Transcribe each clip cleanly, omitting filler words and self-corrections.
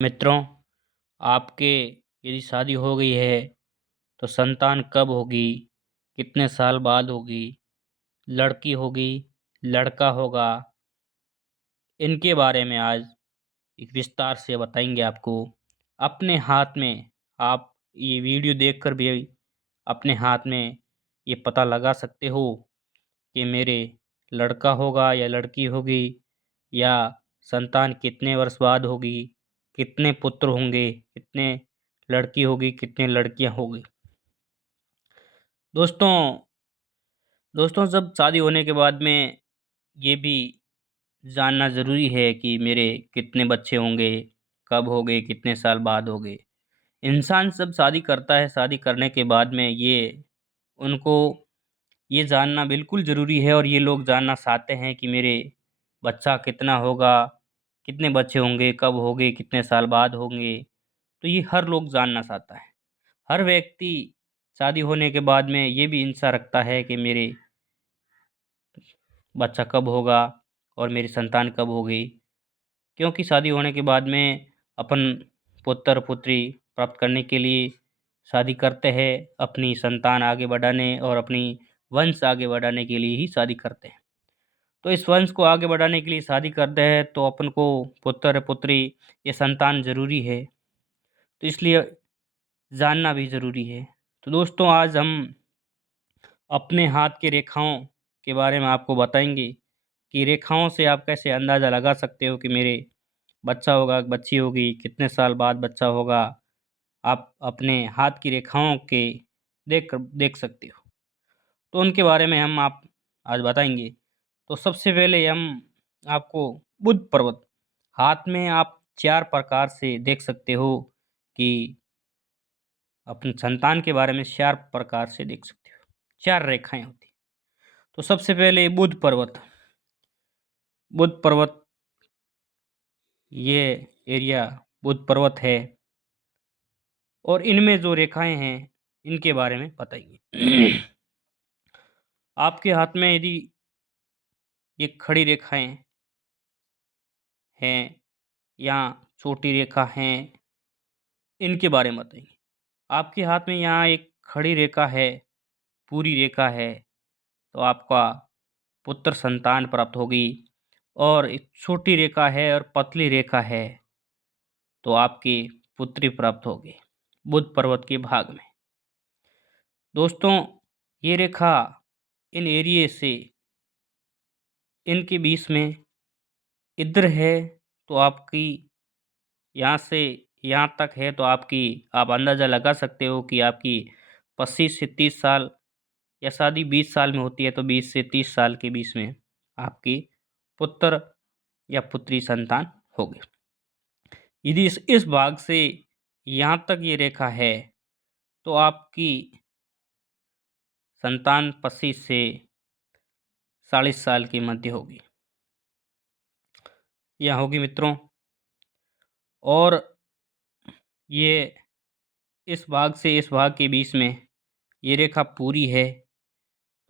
मित्रों, आपके यदि शादी हो गई है, तो संतान कब होगी? कितने साल बाद होगी? लड़की होगी, लड़का होगा? इनके बारे में आज एक विस्तार से बताएँगे आपको। अपने हाथ में आप ये वीडियो देखकर भी अपने हाथ में ये पता लगा सकते हो कि मेरे लड़का होगा या लड़की होगी या संतान कितने वर्ष बाद होगी, कितने पुत्र होंगे, कितने लड़की होगी, कितने लड़कियाँ होंगी। दोस्तों दोस्तों जब शादी होने के बाद में ये भी जानना ज़रूरी है कि मेरे कितने बच्चे होंगे, कब होंगे, कितने साल बाद होंगे। इंसान जब शादी करता है, शादी करने के बाद में उनको ये जानना बिल्कुल ज़रूरी है और ये लोग जानना चाहते हैं कि मेरे बच्चा कितना होगा, कितने बच्चे होंगे, कब होंगे, कितने साल बाद होंगे। तो ये हर लोग जानना चाहता है। हर व्यक्ति शादी होने के बाद में ये भी इच्छा रखता है कि मेरे बच्चा कब होगा और मेरी संतान कब होगी। क्योंकि शादी होने के बाद में अपन पुत्र-पुत्री प्राप्त करने के लिए शादी करते हैं, अपनी संतान आगे बढ़ाने और अपनी वंश आगे बढ़ाने के लिए ही शादी करते हैं। तो इस वंश को आगे बढ़ाने के लिए शादी करते हैं तो अपन को पुत्र-पुत्री ये संतान ज़रूरी है। तो इसलिए जानना भी ज़रूरी है। तो दोस्तों आज हम अपने हाथ की रेखाओं के बारे में आपको बताएँगे कि रेखाओं से आप कैसे अंदाज़ा लगा सकते हो कि मेरे बच्चा होगा, बच्ची होगी, कितने साल बाद बच्चा होगा। आप अपने हाथ की रेखाओं के देख सकते हो। तो उनके बारे में हम आप आज बताएँगे। तो सबसे पहले हम आपको बुध पर्वत, हाथ में आप 4 प्रकार से देख सकते हो कि अपनी संतान के बारे में 4 प्रकार से देख सकते हो। 4 रेखाएँ होती हैं। तो सबसे पहले बुध पर्वत ये एरिया बुध पर्वत है और इनमें जो रेखाएँ हैं, इनके बारे में बताइए। आपके हाथ में यदि ये खड़ी रेखाएँ हैं या छोटी रेखा हैं, इनके बारे में बताइए। आपके हाथ में यहाँ एक खड़ी रेखा है, पूरी रेखा है, तो आपका पुत्र संतान प्राप्त होगी और एक छोटी रेखा है और पतली रेखा है, तो आपकी पुत्री प्राप्त होगी, बुध पर्वत के भाग में। दोस्तों, ये रेखा इन एरिये से इनके बीच में इधर है, तो आपकी यहाँ से यहाँ तक है, तो आप अंदाज़ा लगा सकते हो कि आपकी 25 से 30 साल या शादी 20 साल में होती है, तो 20 से 30 साल के बीच में आपकी पुत्र या पुत्री संतान होगी। यदि इस भाग से यहाँ तक ये रेखा है, तो आपकी संतान 25 से 40 साल की मध्य होगी। यह होगी मित्रों और ये इस भाग से इस भाग के बीच में ये रेखा पूरी है,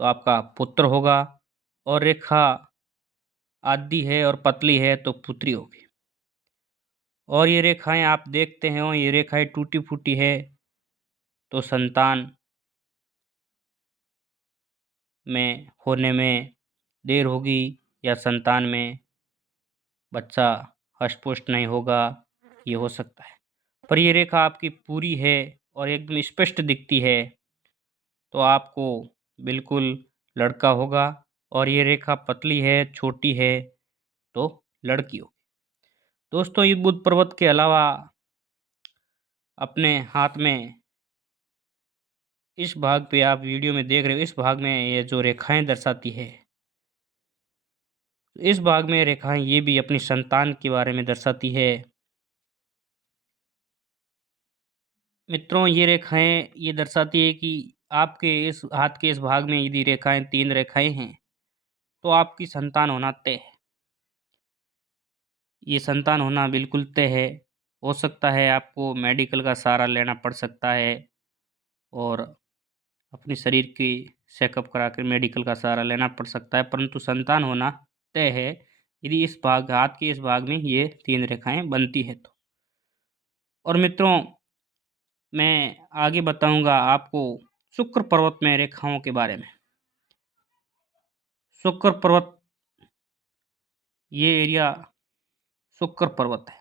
तो आपका पुत्र होगा और रेखा आधी है और पतली है, तो पुत्री होगी। और ये रेखाएँ आप देखते हो, ये रेखाएँ टूटी-फूटी है, तो संतान में होने में देर होगी या संतान में बच्चा हष्ट-पुष्ट नहीं होगा, ये हो सकता है। पर ये रेखा आपकी पूरी है और एकदम स्पष्ट दिखती है, तो आपको बिल्कुल लड़का होगा और ये रेखा पतली है, छोटी है, तो लड़की होगी। दोस्तों, ये बुध पर्वत के अलावा अपने हाथ में इस भाग पे आप वीडियो में देख रहे हो, इस भाग में ये जो रेखाएँ दर्शाती है, इस भाग में रेखाएँ ये भी अपनी संतान के बारे में दर्शाती है। मित्रों, ये रेखाएँ ये दर्शाती है कि आपके इस हाथ के इस भाग में यदि रेखाएँ 3 रेखाएँ हैं, तो आपकी संतान होना तय है। ये संतान होना बिल्कुल तय है। हो सकता है आपको मेडिकल का सहारा लेना पड़ सकता है और अपने शरीर की चेकअप करा कर मेडिकल का सहारा लेना पड़ सकता है, परंतु संतान होना तय है, यदि इस भाग हाथ के इस भाग में ये 3 रेखाएँ बनती है तो। और मित्रों, मैं आगे बताऊंगा आपको शुक्र पर्वत में रेखाओं के बारे में। शुक्र पर्वत, ये एरिया शुक्र पर्वत है।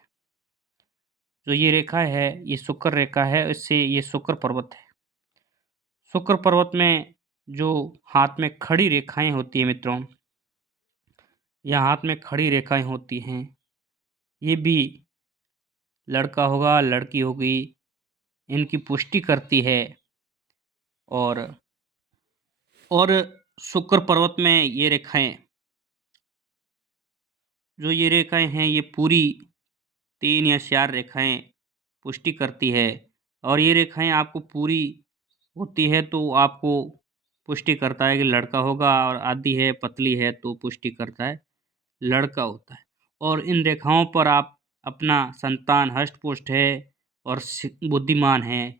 जो ये रेखा है, ये शुक्र रेखा है, इससे ये शुक्र पर्वत है। शुक्र पर्वत में जो हाथ में खड़ी रेखाएं होती हैं मित्रों, या हाथ में खड़ी रेखाएं होती हैं, ये भी लड़का होगा लड़की होगी, इनकी पुष्टि करती है। और और शुक्र पर्वत में ये रेखाएं, जो ये रेखाएं हैं, ये पूरी 3 या 4 रेखाएं पुष्टि करती है। और ये रेखाएं आपको पूरी होती है तो आपको पुष्टि करता है कि लड़का होगा, और आधी है पतली है तो पुष्टि करता है लड़का होता है। और इन रेखाओं पर आप अपना संतान हष्ट-पुष्ट है और बुद्धिमान है,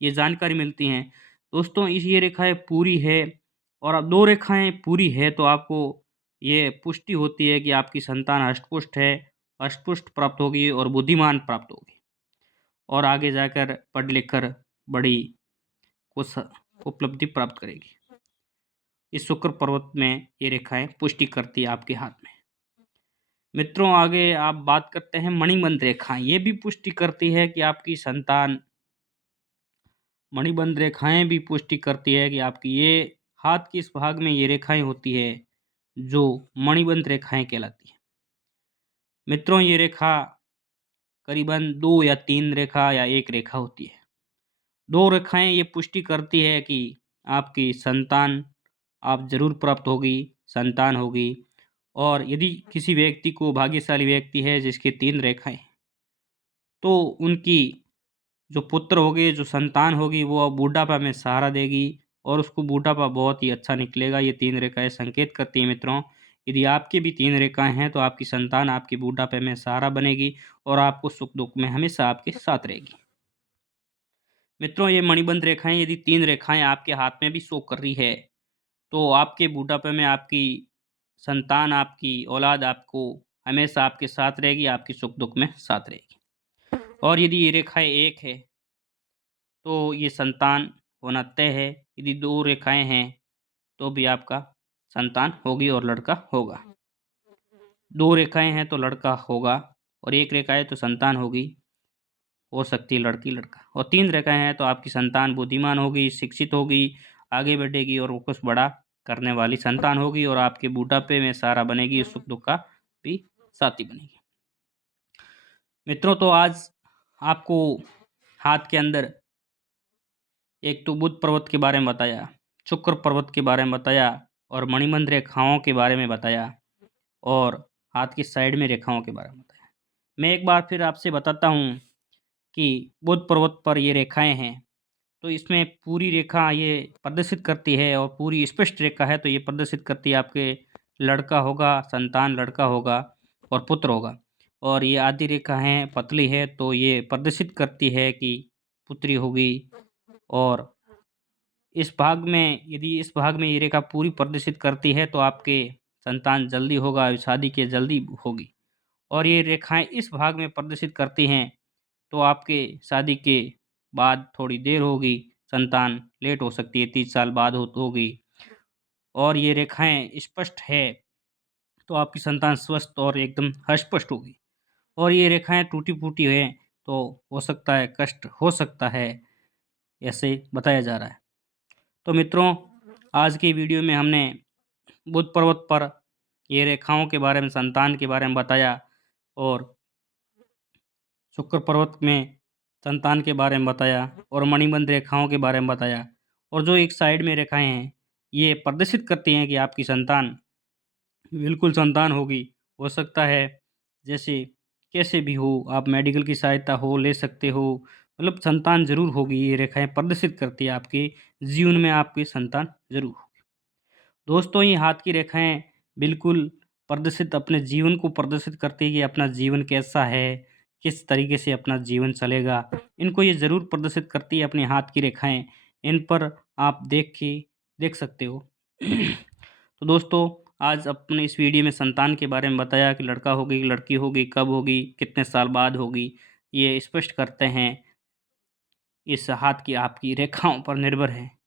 ये जानकारी मिलती हैं। दोस्तों, इस ये रेखाएं पूरी है और अब 2 रेखाएं पूरी है तो आपको ये पुष्टि होती है कि आपकी संतान हष्ट-पुष्ट है, हष्ट-पुष्ट प्राप्त होगी और बुद्धिमान प्राप्त होगी, और आगे जाकर पढ़ लिख कर बड़ी कुछ उपलब्धि प्राप्त करेगी। इस शुक्र पर्वत में ये रेखाएं पुष्टि करती है आपके हाथ में। मित्रों, आगे आप बात करते हैं मणिबंध रेखाएं। ये भी पुष्टि करती है कि आपकी संतान, मणिबंध रेखाएं भी पुष्टि करती है कि आपकी ये हाथ के इस भाग में ये रेखाएं होती है जो मणिबंध रेखाएं कहलाती है। मित्रों, ये रेखा करीबन 2 या 3 रेखा या 1 रेखा होती है। 2 रेखाएं ये पुष्टि करती है कि आपकी संतान आप ज़रूर प्राप्त होगी, संतान होगी। और यदि किसी व्यक्ति को, भाग्यशाली व्यक्ति है जिसकी 3 रेखाएं, तो उनकी जो पुत्र होगे, जो संतान होगी, वो अब बुढ़ापा में सहारा देगी और उसको बुढ़ापा बहुत ही अच्छा निकलेगा। ये 3 रेखाएँ संकेत करती हैं मित्रों। यदि आपकी भी 3 रेखाएँ हैं तो आपकी संतान आपके बुढ़ापे में सहारा बनेगी और आपको सुख-दुःख में हमेशा आपके साथ रहेगी। मित्रों, ये मणिबंध रेखाएँ यदि 3 रेखाएँ आपके हाथ में भी शो कर रही है, तो आपके बुढ़ापे में आपकी संतान, आपकी औलाद आपको हमेशा आपके साथ रहेगी, आपके सुख-दुःख में साथ रहेगी। और यदि ये रेखाएँ 1 है, तो ये संतान होना तय है। यदि 2 रेखाएँ हैं, तो भी आपका संतान होगी और लड़का होगा। 2 रेखाएँ हैं तो लड़का होगा और 1 रेखा है तो संतान होगी, हो सकती है लड़की-लड़का। और 3 रेखाएँ हैं तो आपकी संतान बुद्धिमान होगी, शिक्षित होगी, आगे बढ़ेगी और वो कुछ बड़ा करने वाली संतान होगी और आपके बुढ़ापे में सहारा बनेगी, सुख-दुःख का भी साथी बनेगी। मित्रों, तो आज आपको हाथ के अंदर एक तो बुध पर्वत के बारे में बताया, शुक्र पर्वत के बारे में बताया और मणिबंध रेखाओं के बारे में बताया और हाथ की साइड में रेखाओं के बारे में बताया। मैं एक बार फिर आपसे बताता हूँ कि बुध पर्वत पर ये रेखाएं हैं, तो इसमें पूरी रेखा ये प्रदर्शित करती है और पूरी स्पष्ट रेखा है तो ये प्रदर्शित करती है आपके लड़का होगा, संतान लड़का होगा और पुत्र होगा। और ये आधी रेखा है, पतली है, तो ये प्रदर्शित करती है कि पुत्री होगी। और इस भाग में ये रेखा पूरी प्रदर्शित करती है तो आपके संतान जल्दी होगा, शादी के जल्दी होगी। और ये रेखाएँ इस भाग में प्रदर्शित करती हैं तो आपके शादी के बाद थोड़ी देर होगी, संतान लेट हो सकती है, 30 साल बाद होगी। और ये रेखाएँ स्पष्ट है तो आपकी संतान स्वस्थ और एकदम हष्ट-पुष्ट होगी। और ये रेखाएँ टूटी-फूटी हैं तो हो सकता है कष्ट हो सकता है, ऐसे बताया जा रहा है। तो मित्रों, आज की वीडियो में हमने बुध पर्वत पर ये रेखाओं के बारे में, संतान के बारे में बताया और शुक्र पर्वत में संतान के बारे में बताया और मणिबंध रेखाओं के बारे में बताया। और जो एक साइड में रेखाएँ हैं, ये प्रदर्शित करती हैं कि आपकी संतान बिल्कुल संतान होगी। हो सकता है जैसे कैसे भी हो, आप मेडिकल की सहायता हो ले सकते हो, मतलब संतान ज़रूर होगी। ये रेखाएँ प्रदर्शित करती है आपके जीवन में आपकी संतान ज़रूर होगी। दोस्तों, ये हाथ की रेखाएँ बिल्कुल प्रदर्शित, अपने जीवन को प्रदर्शित करती है कि अपना जीवन कैसा है, किस तरीके से अपना जीवन चलेगा। इनको ये ज़रूर प्रदर्शित करती है अपने हाथ की रेखाएँ। इन पर आप देख सकते हो। तो दोस्तों, आज अपने इस वीडियो में संतान के बारे में बताया कि लड़का होगी, लड़की होगी, कब होगी, कितने साल बाद होगी। ये स्पष्ट करते हैं। इस हाथ की आपकी रेखाओं पर निर्भर है।